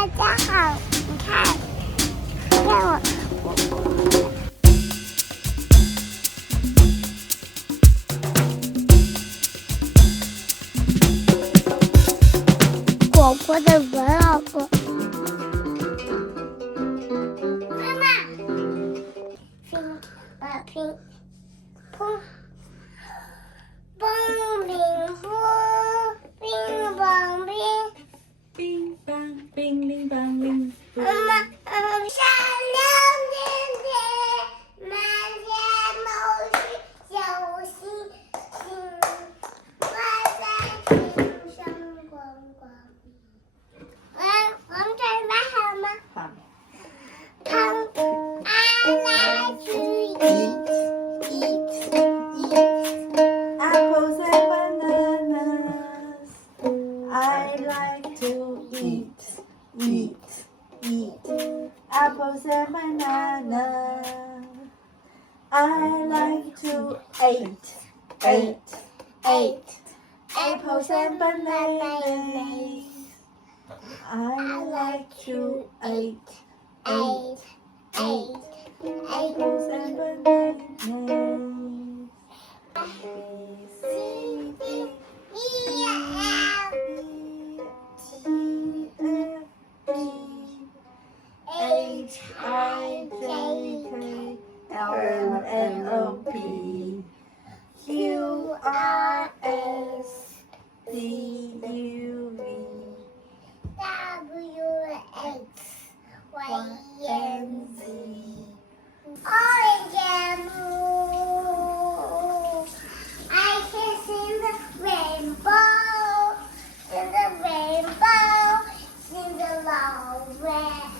大家好，你看我。果果的文老婆，妈妈，乒乓乓乒乒乓乒乒乓乒乒乓乒。妈妈，闪亮点点，满天都是小星星，挂在天上光光。我们准备好吗？好。I like to eat. Apples and bananas. I like to eat. Apples and bananas. I like to eat. Apples and bananas. I like to eat. Apples and bananas. C D E F G H I J K L M N O P Q R S T U V W X Y and Z. Orange and blue. I can see the rainbow. In the rainbow, see the long red.